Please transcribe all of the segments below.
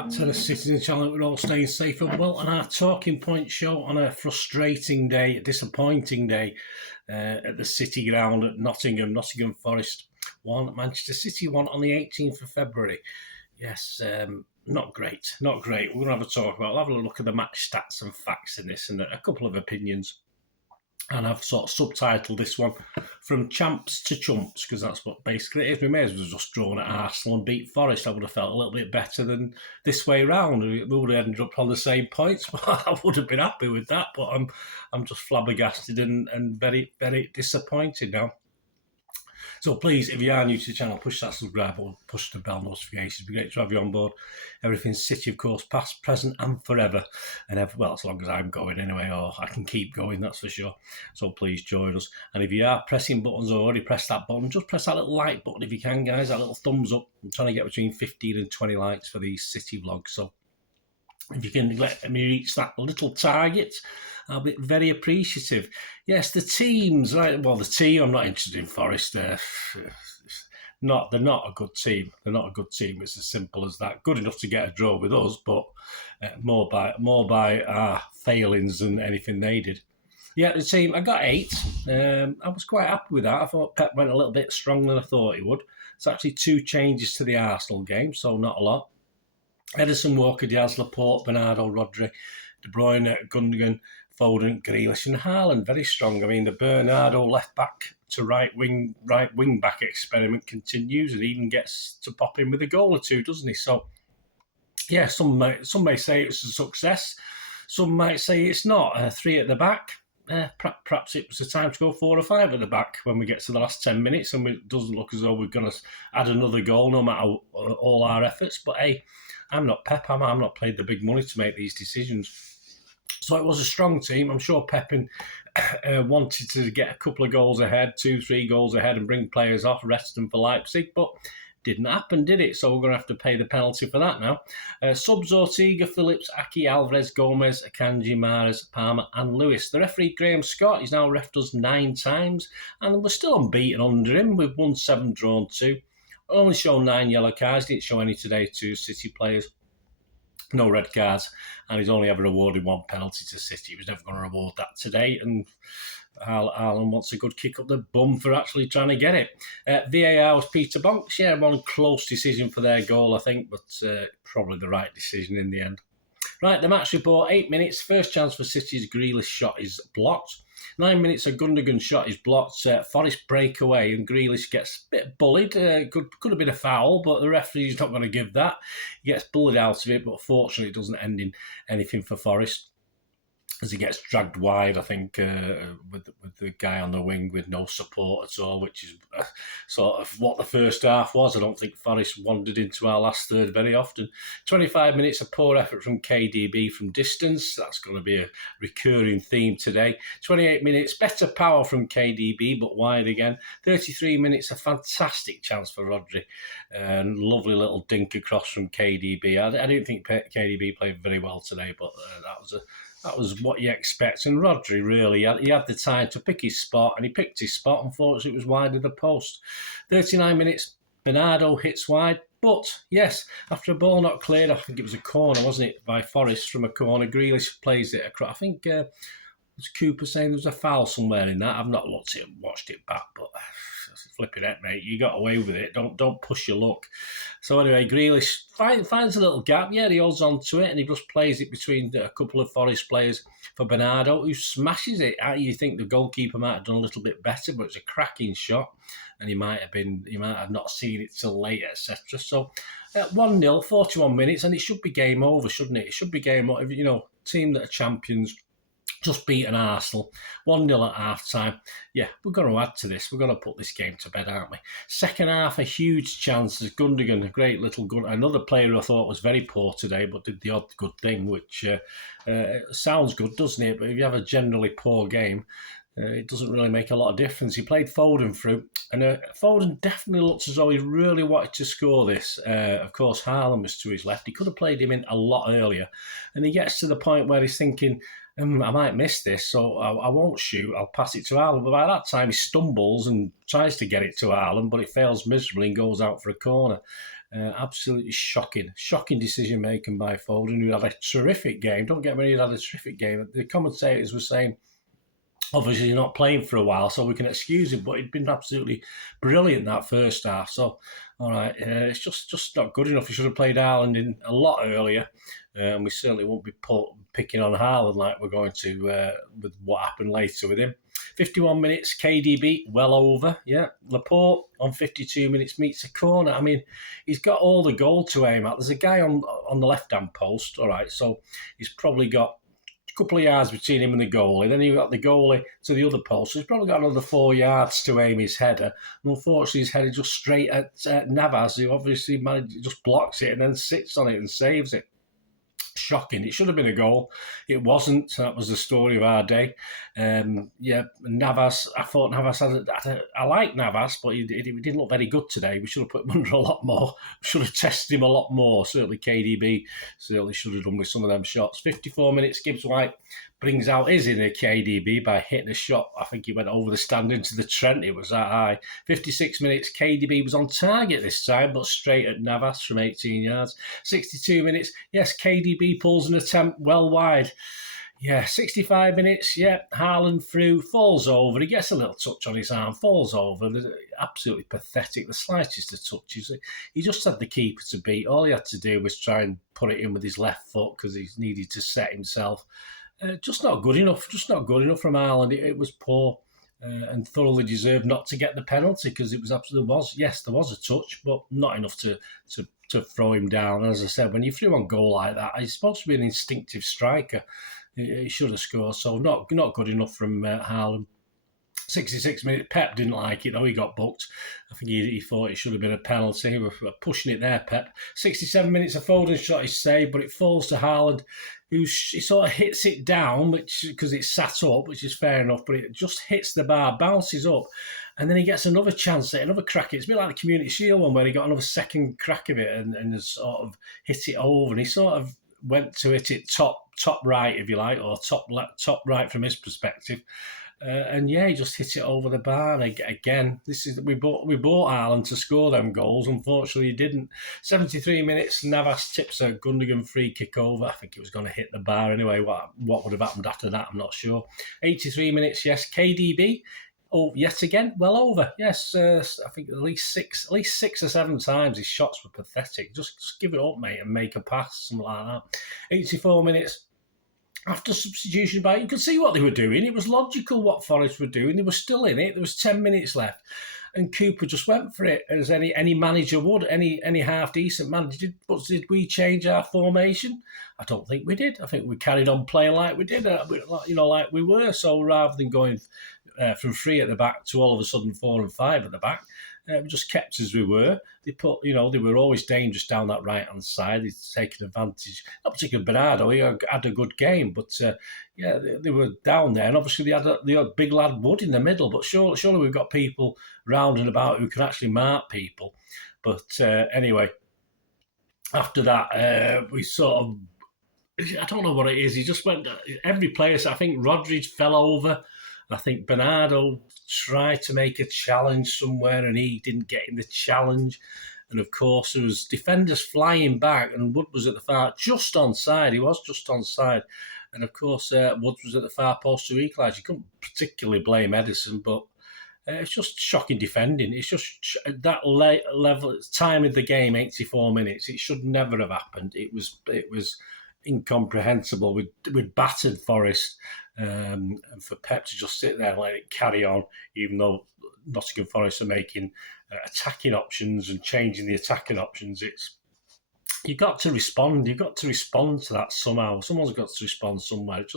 back to the Citizen channel. We're all staying safe and well on our talking point show on a frustrating day, a disappointing day at the City ground at Nottingham. Nottingham Forest 1, Manchester City 1 on the 18th of February. Yes, not great, not great. We're going to have a talk about, we'll have a look at the match stats and facts in this and a couple of opinions. And I've sort of subtitled this one from Champs to Chumps, because that's what basically it is. We may as well have just drawn at Arsenal and beat Forest. I would have felt a little bit better than this way round. We would have ended up on the same points, but I would have been happy with that. But I'm just flabbergasted and very, very disappointed now. So please, if you are new to the channel, push that subscribe button, push the bell notifications. It'd be great to have you on board. Everything's City, of course, past, present and forever. And well, as long as I'm going anyway, or I can keep going, that's for sure. So please join us. And if you are pressing buttons or already pressed that button, just press that little like button if you can, guys, that little thumbs up. I'm trying to get between 15 and 20 likes for these City vlogs. So if you can let me reach that little target, I'll be very appreciative. Yes, the teams, right? Well, the team, I'm not interested in Forest. They're not a good team. They're not a good team. It's as simple as that. Good enough to get a draw with us, but more by our failings than anything they did. Yeah, the team, I got 8. I was quite happy with that. I thought Pep went a little bit stronger than I thought he would. It's actually 2 changes to the Arsenal game, so not a lot. Edison, Walker, Diaz, Laporte, Bernardo, Rodri, De Bruyne, Gundogan, Foden, Grealish and Haaland, very strong. I mean, the Bernardo left back to right wing back experiment continues and even gets to pop in with a goal or two, doesn't he? So, yeah, some may say it's a success. Some might say it's not. 3 at the back. Perhaps it was the time to go 4 or 5 at the back when we get to the last 10 minutes and it doesn't look as though we're going to add another goal no matter all our efforts. But, hey, I'm not Pep. I'm not paid the big money to make these decisions. So it was a strong team. I'm sure Pep wanted to get a couple of goals ahead, 2-3 goals ahead and bring players off, rest them for Leipzig, but didn't happen, did it? So we're going to have to pay the penalty for that now. Subs Ortega, Phillips, Aki, Alvarez, Gomez, Akanji, Mahrez, Palmer and Lewis. The referee, Graham Scott, he's now refed us 9 times and we're still unbeaten under him. We've won 7, drawn 2. Only shown 9 yellow cards, didn't show any today to City players. No red cards, and he's only ever awarded 1 penalty to City. He was never going to award that today, and Alan wants a good kick up the bum for actually trying to get it. VAR was Peter Bonks. Yeah, one close decision for their goal, I think, but probably the right decision in the end. Right, the match report, 8 minutes. First chance for City's Grealish shot is blocked. 9 minutes, a Gundogan shot is blocked. Forest breakaway and Grealish gets a bit bullied. Could have been a foul, but the referee's not going to give that. He gets bullied out of it, but fortunately it doesn't end in anything for Forest, as he gets dragged wide, I think, with the guy on the wing with no support at all, which is sort of what the first half was. I don't think Forest wandered into our last third very often. 25 minutes, a poor effort from KDB from distance. That's going to be a recurring theme today. 28 minutes, better power from KDB, but wide again. 33 minutes, a fantastic chance for Rodri. And lovely little dink across from KDB. I didn't think KDB played very well today, but that was what you expect. And Rodri, really, he had the time to pick his spot, and he picked his spot. Unfortunately, it was wide of the post. 39 minutes, Bernardo hits wide. But, yes, after a ball not cleared, I think it was a corner, wasn't it, by Forest from a corner. Grealish plays it across. I think was Cooper saying there was a foul somewhere in that. I've not watched it back, but flipping it, mate. You got away with it. Don't push your luck. So anyway, Grealish finds a little gap. Yeah, he holds on to it and he just plays it between a couple of Forest players for Bernardo, who smashes it. You think the goalkeeper might have done a little bit better, but it's a cracking shot, and he might have not seen it till late, etc. So 1-0, 41 minutes, and it should be game over, shouldn't it? It should be game over. You know, team that are champions just beaten Arsenal, 1-0 at half-time. Yeah, we're going to add to this. We're going to put this game to bed, aren't we? Second half, a huge chance. As Gundogan, a great little gun. Another player I thought was very poor today, but did the odd good thing, which sounds good, doesn't it? But if you have a generally poor game, it doesn't really make a lot of difference. He played Foden through, and Foden definitely looked as though he really wanted to score this. Of course, Haaland was to his left. He could have played him in a lot earlier, and he gets to the point where he's thinking, I might miss this, so I won't shoot. I'll pass it to Haaland. But by that time, he stumbles and tries to get it to Haaland, but it fails miserably and goes out for a corner. Absolutely shocking decision making by Foden, who had a terrific game. Don't get me wrong, he had a terrific game. The commentators were saying, obviously he's not playing for a while, so we can excuse him, but he'd been absolutely brilliant that first half. So, all right, it's just not good enough. He should have played Haaland in a lot earlier, and we certainly won't be picking on Haaland like we're going to with what happened later with him. 51 minutes, KDB, well over, yeah. Laporte on 52 minutes meets a corner. I mean, he's got all the goal to aim at. There's a guy on the left-hand post, all right, so he's probably got couple of yards between him and the goalie. Then you've got the goalie to the other post. So he's probably got another 4 yards to aim his header. And unfortunately, his header just straight at Navas, who obviously just blocks it and then sits on it and saves it. Shocking. It should have been a goal. It wasn't. That was the story of our day. Navas, I thought Navas I like Navas, but he didn't look very good today. We should have put him under a lot more. We should have tested him a lot more. Certainly KDB certainly should have done with some of them shots. 54 minutes, Gibbs White brings out his inner KDB by hitting a shot. I think he went over the stand into the Trent. It was that high. 56 minutes, KDB was on target this time, but straight at Navas from 18 yards. 62 minutes, yes, KDB pulls an attempt well wide. Yeah, 65 minutes, yeah, Haaland through, falls over. He gets a little touch on his arm, falls over. Absolutely pathetic, the slightest of touches. He just had the keeper to beat. All he had to do was try and put it in with his left foot because he needed to set himself. Just not good enough from Haaland. It was poor and thoroughly deserved not to get the penalty because it was absolutely yes, there was a touch, but not enough to throw him down. As I said, when you threw on goal like that, he's supposed to be an instinctive striker. He should have scored, so not good enough from Haaland. 66 minutes, Pep didn't like it though, he got booked. I think he thought it should have been a penalty. We were pushing it there, Pep. 67 minutes, a Foden shot is saved, but it falls to Haaland, who sort of hits it down, because it's sat up, which is fair enough, but it just hits the bar, bounces up, and then he gets another chance at another crack. It's a bit like the Community Shield one where he got another second crack of it and sort of hit it over, and he sort of went to hit it top right, if you like, or top right from his perspective. He just hit it over the bar. Again, we bought Haaland to score them goals. Unfortunately, he didn't. 73 minutes, Navas tips a Gundogan free kick over. I think it was going to hit the bar anyway. What would have happened after that, I'm not sure. 83 minutes, yes, KDB. Oh, yet again, well over. Yes, I think at least six or seven times his shots were pathetic. Just give it up, mate, and make a pass, something like that. 84 minutes. After substitution, you could see what they were doing. It was logical what Forest were doing. They were still in it. There was 10 minutes left. And Cooper just went for it, as any manager would, any half-decent manager. But did we change our formation? I don't think we did. I think we carried on playing like we did, like we were. So rather than going from 3 at the back to all of a sudden 4 and 5 at the back, we just kept as we were. They were always dangerous down that right-hand side. They'd taken advantage. Not particularly Bernardo, he had a good game, but they were down there. And obviously they had a big lad Wood in the middle, but surely we've got people round and about who can actually mark people. But anyway, after that, we sort of, I don't know what it is. He just went, every player, I think Rodri fell over. I think Bernardo tried to make a challenge somewhere and he didn't get in the challenge. And of course, there was defenders flying back and Wood was at the far, just onside. He was just onside. And of course, Wood was at the far post to equalise. You couldn't particularly blame Edison, but it's just shocking defending. It's just that level, time of the game, 84 minutes. It should never have happened. It was incomprehensible. We'd battered Forest. And for Pep to just sit there and let it carry on, even though Nottingham Forest are making attacking options and changing the attacking options, you've got to respond. You've got to respond to that somehow. Someone's got to respond somewhere. It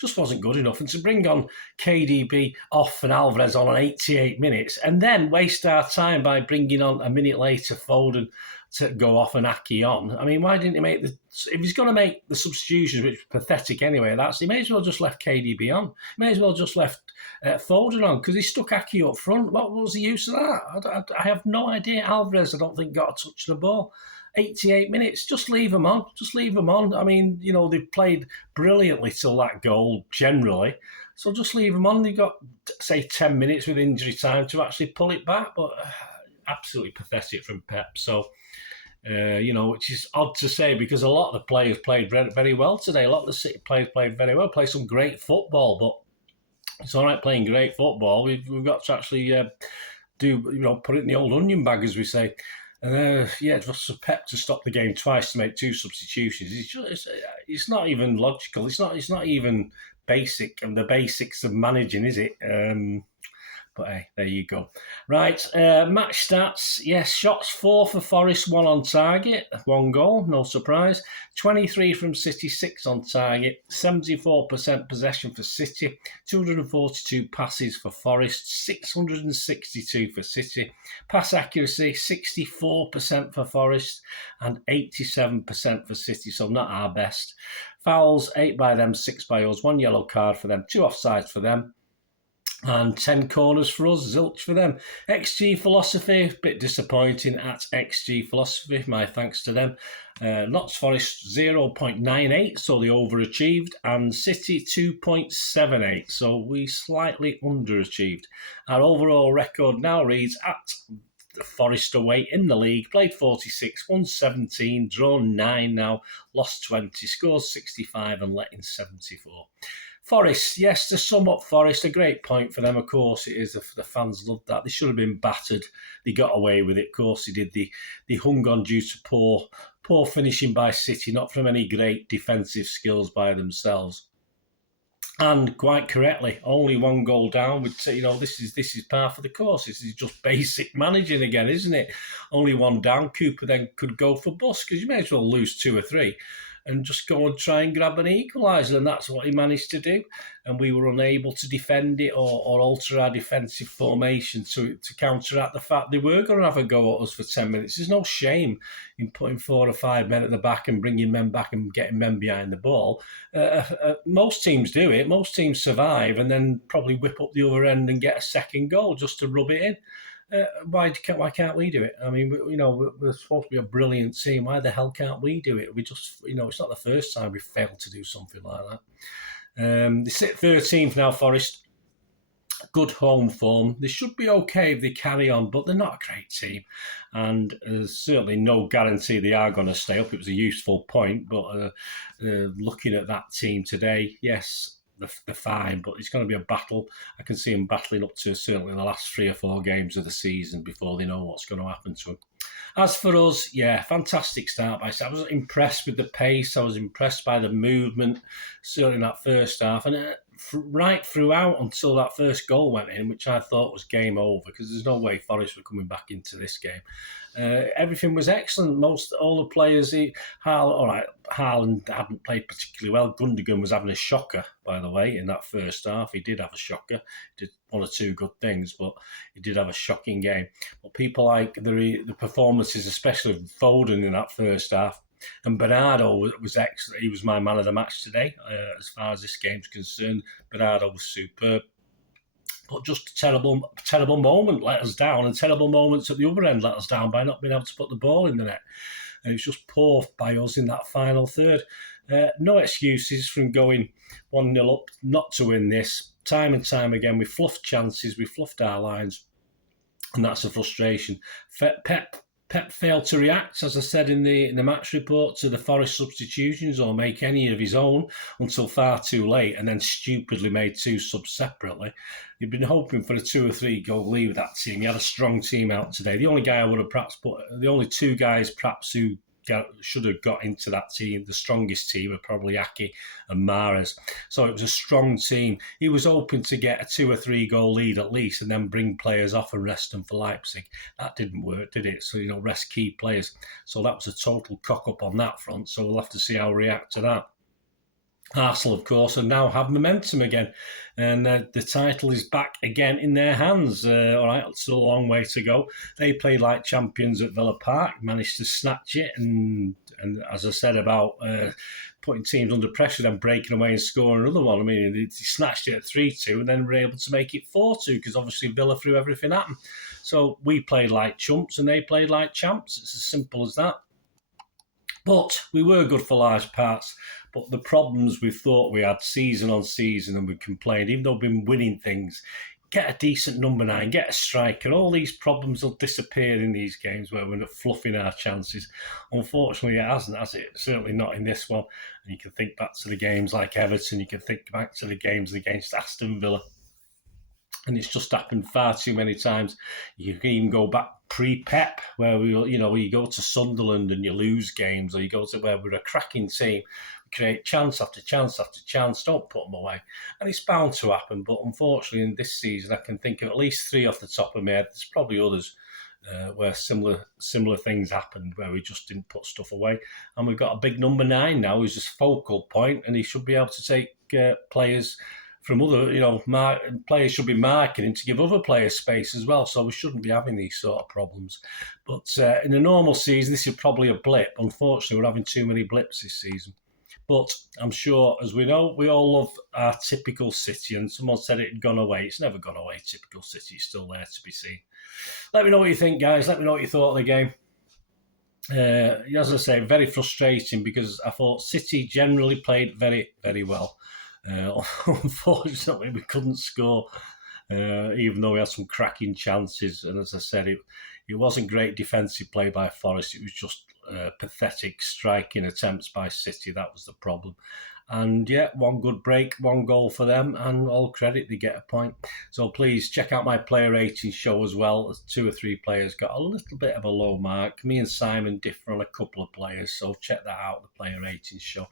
just wasn't good enough. And to bring on KDB off and Alvarez on 88 minutes and then waste our time by bringing on a minute later Foden to go off and Aki on. I mean, why didn't he make if he's going to make the substitutions, which is pathetic anyway, he may as well just left KDB on. He may as well just left Foden on because he stuck Aki up front. What was the use of that? I have no idea. Alvarez, I don't think, got a touch of the ball. 88 minutes, just leave them on. Just leave them on. I mean, they've played brilliantly till that goal generally. So just leave them on. They've got, say, 10 minutes with injury time to actually pull it back. But absolutely pathetic from Pep. So Which is odd to say because a lot of the players played very, very well today. A lot of the City players played very well, played some great football, but it's all right playing great football. We've got to actually put it in the old onion bag, as we say. And just for Pep to stop the game twice to make 2 substitutions, it's not even logical. It's not even basic, and the basics of managing, is it? But hey, there you go. Right, match stats. Yes, shots 4 for Forest, 1 on target, 1 goal, no surprise. 23 from City, 6 on target. 74% possession for City, 242 passes for Forest, 662 for City. Pass accuracy, 64% for Forest and 87% for City, so not our best. Fouls, 8 by them, 6 by us, 1 yellow card for them, 2 offsides for them. And 10 corners for us, zilch for them. XG philosophy, a bit disappointing at XG philosophy, my thanks to them. Notts Forest 0.98, so they overachieved, and City 2.78, so we slightly underachieved. Our overall record now reads at Forest away in the league, played 46, won 17, drawn 9 now, lost 20, scores 65 and let in 74. Forest, yes, to sum up Forest, a great point for them, of course it is. The fans loved that. They should have been battered. They got away with it, of course they did. They hung on due to poor finishing by City, not from any great defensive skills by themselves. And quite correctly, only 1 goal down. This is par for the course. This is just basic managing again, isn't it? Only 1 down. Cooper then could go for bust because you may as well lose 2 or 3 and just go and try and grab an equaliser, and that's what he managed to do. And we were unable to defend it or alter our defensive formation to counteract the fact they were going to have a go at us for 10 minutes. There's no shame in putting 4 or 5 men at the back and bringing men back and getting men behind the ball. Most teams do it. Most teams survive and then probably whip up the other end and get a second goal just to rub it in. Why can't we do it? I mean, we're supposed to be a brilliant team. Why the hell can't we do it? We just, it's not the first time we've failed to do something like that. They sit 13th now, Forest. Good home form. They should be okay if they carry on, but they're not a great team. And there's certainly no guarantee they are going to stay up. It was a useful point, but looking at that team today, yes, they're fine, but it's going to be a battle. I can see them battling up to certainly the last 3 or 4 games of the season before they know what's going to happen to them. As for us, fantastic start by City. I was impressed with the pace. I was impressed by the movement, certainly in that first half. And right throughout until that first goal went in, which I thought was game over, because there's no way Forest were coming back into this game. Everything was excellent. All the players, Haaland hadn't played particularly well. Gundogan was having a shocker, by the way, in that first half. He did have a shocker. He did 1 or 2 good things, but he did have a shocking game. But people like the performances, especially of Foden in that first half, and Bernardo was excellent. He was my man of the match today, as far as this game's concerned. Bernardo was superb. But just a terrible moment let us down, and terrible moments at the other end let us down by not being able to put the ball in the net. And it was just poor by us in that final third. No excuses from going 1-0 up not to win this. Time and time again, we fluffed chances, we fluffed our lines, and that's a frustration. Pep failed to react, as I said in the match report, to the Forest substitutions or make any of his own until far too late, and then stupidly made 2 subs separately. He'd been hoping for a 2 or 3 goal lead with that team. He had a strong team out today. The only guy I would have perhaps put, the only 2 guys perhaps who should have got into that team, the strongest team, are probably Aki and Mahrez. So it was a strong team. He was hoping to get a 2 or 3 goal lead at least and then bring players off and rest them for Leipzig. That didn't work, did it? So, rest key players. So that was a total cock-up on that front. So we'll have to see how we react to that. Arsenal, of course, and now have momentum again, and the title is back again in their hands. All right, it's still a long way to go. They played like champions at Villa Park, managed to snatch it, and as I said about putting teams under pressure, then breaking away and scoring another one. I mean, they snatched it at 3-2 and then were able to make it 4-2 because obviously Villa threw everything at them. So we played like chumps and they played like champs. It's as simple as that. But we were good for large parts. But the problems we thought we had season on season, and we complained, even though we've been winning things, get a decent number 9, get a striker. All these problems will disappear in these games where we're fluffing our chances. Unfortunately, it hasn't, has it? Certainly not in this one. And you can think back to the games like Everton. You can think back to the games against Aston Villa. And it's just happened far too many times. You can even go back pre-Pep, where you go to Sunderland and you lose games, or you go to where we're a cracking team, create chance after chance after chance, don't put them away. And it's bound to happen, but unfortunately in this season I can think of at least 3 off the top of my head. There's probably others where similar things happened, where we just didn't put stuff away. And we've got a big number 9 now who's just focal point, and he should be able to take players from other, players should be marking him to give other players space as well. So we shouldn't be having these sort of problems. But in a normal season, this is probably a blip. Unfortunately, we're having too many blips this season. But I'm sure, as we know, we all love our typical City. And someone said it had gone away. It's never gone away, typical City. It's still there to be seen. Let me know what you think, guys. Let me know what you thought of the game. As I say, very frustrating because I thought City generally played very, very well. Unfortunately, we couldn't score, even though we had some cracking chances. And as I said, it wasn't great defensive play by Forest. It was just pathetic striking attempts by City. That was the problem. And yeah, one good break, 1 goal for them, and all credit, they get a point. So please check out my player rating show as well. 2 or 3 players got a little bit of a low mark. Me and Simon differ on a couple of players, so check that out, the player rating show,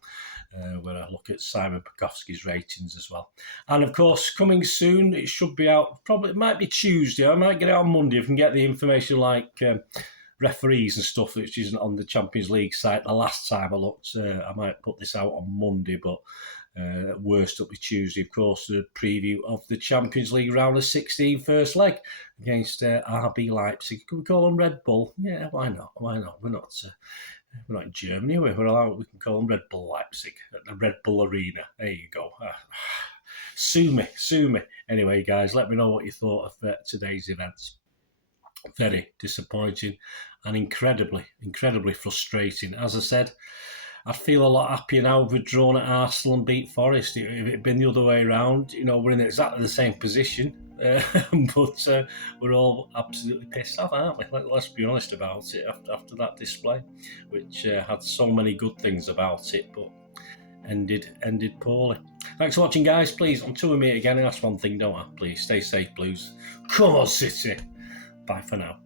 where I look at Simon Pekowski's ratings as well. And of course, coming soon, it should be out, probably it might be Tuesday, I might get it on Monday if I can get the information like referees and stuff, which isn't on the Champions League site. The last time I looked, I might put this out on Monday, but at worst it'll be Tuesday. Of course, the preview of the Champions League round of 16 first leg against RB Leipzig. Can we call them Red Bull? Yeah, why not? Why not? We're not in Germany, are we? We're allowed. We can call them Red Bull Leipzig at the Red Bull Arena. There you go. Sue me. Anyway, guys, let me know what you thought of today's events. Very disappointing and incredibly frustrating. As I said, I feel a lot happier now if we'd drawn at Arsenal and beat Forest. If it had been the other way around, we're in exactly the same position, but we're all absolutely pissed off, aren't we? Let's be honest about it after that display, which had so many good things about it, but ended poorly. Thanks for watching, guys. Please, on tour with me again, and that's one thing, don't I? Please, stay safe, Blues. Come on, City. Bye for now.